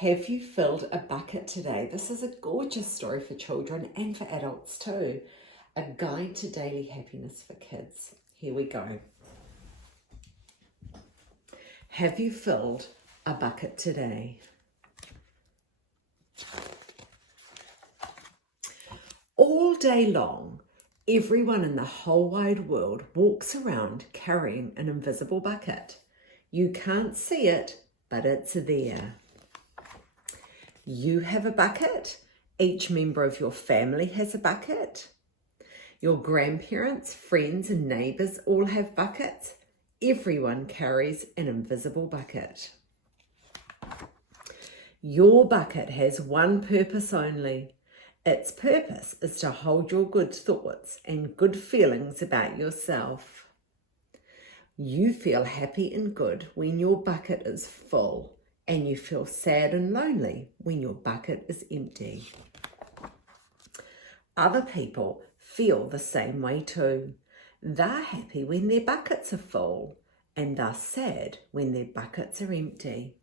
Have you filled a bucket today? This is a gorgeous story for children and for adults too. A guide to daily happiness for kids. Here we go. Have you filled a bucket today? All day long, everyone in the whole wide world walks around carrying an invisible bucket. You can't see it, but it's there. You have a bucket. Each member of your family has a bucket. Your grandparents, friends and neighbours all have buckets. Everyone carries an invisible bucket. Your bucket has one purpose only. Its purpose is to hold your good thoughts and good feelings about yourself. You feel happy and good when your bucket is full, and you feel sad and lonely when your bucket is empty. Other people feel the same way too. They're happy when their buckets are full, and they're sad when their buckets are empty.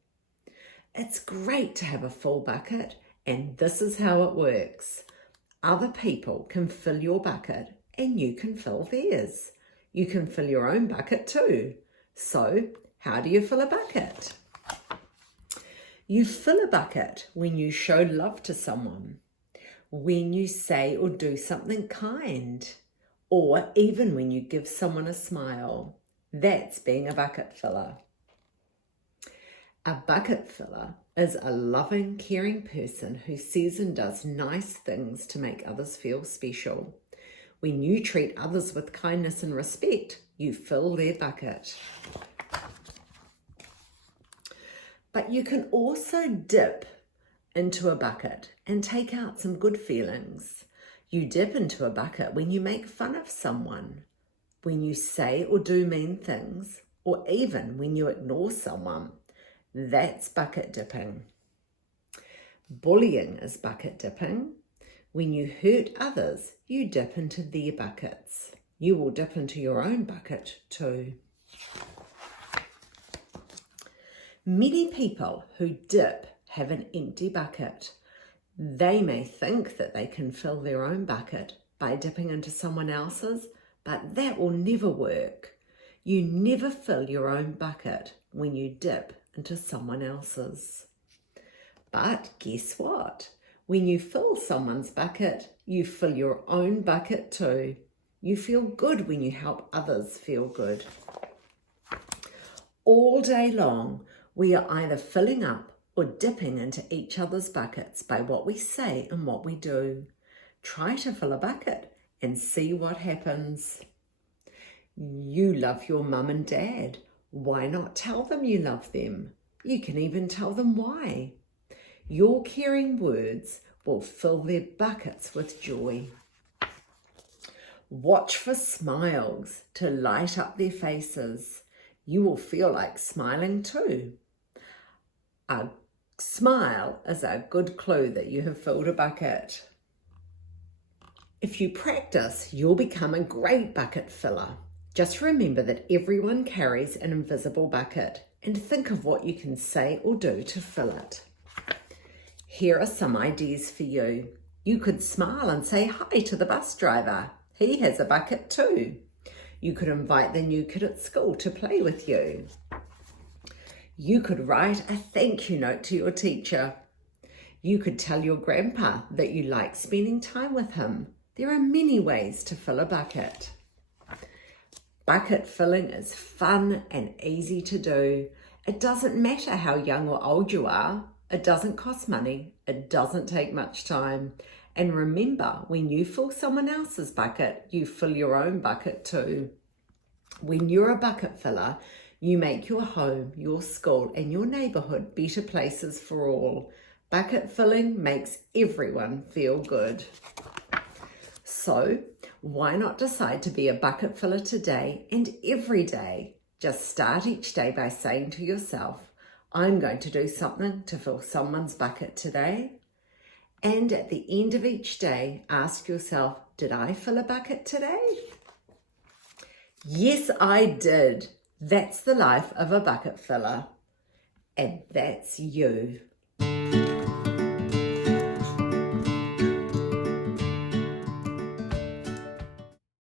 It's great to have a full bucket, and this is how it works. Other people can fill your bucket, and you can fill theirs. You can fill your own bucket too. So, how do you fill a bucket? You fill a bucket when you show love to someone, when you say or do something kind, or even when you give someone a smile. That's being a bucket filler. A bucket filler is a loving, caring person who says and does nice things to make others feel special. When you treat others with kindness and respect, you fill their bucket. But you can also dip into a bucket and take out some good feelings. You dip into a bucket when you make fun of someone, when you say or do mean things, or even when you ignore someone. That's bucket dipping. Bullying is bucket dipping. When you hurt others, you dip into their buckets. You will dip into your own bucket too. Many people who dip have an empty bucket. They may think that they can fill their own bucket by dipping into someone else's, but that will never work. You never fill your own bucket when you dip into someone else's. But guess what? When you fill someone's bucket, you fill your own bucket too. You feel good when you help others feel good. All day long, we are either filling up or dipping into each other's buckets by what we say and what we do. Try to fill a bucket and see what happens. You love your mum and dad. Why not tell them you love them? You can even tell them why. Your caring words will fill their buckets with joy. Watch for smiles to light up their faces. You will feel like smiling too. A smile is a good clue that you have filled a bucket. If you practice, you'll become a great bucket filler. Just remember that everyone carries an invisible bucket and think of what you can say or do to fill it. Here are some ideas for you. You could smile and say hi to the bus driver. He has a bucket too. You could invite the new kid at school to play with you. You could write a thank you note to your teacher. You could tell your grandpa that you like spending time with him. There are many ways to fill a bucket. Bucket filling is fun and easy to do. It doesn't matter how young or old you are. It doesn't cost money. It doesn't take much time. And remember, when you fill someone else's bucket, you fill your own bucket too. When you're a bucket filler, you make your home, your school, and your neighbourhood better places for all. Bucket filling makes everyone feel good. So, why not decide to be a bucket filler today and every day? Just start each day by saying to yourself, I'm going to do something to fill someone's bucket today. And at the end of each day, ask yourself, did I fill a bucket today? Yes, I did. That's the life of a bucket filler. And that's you. Bye.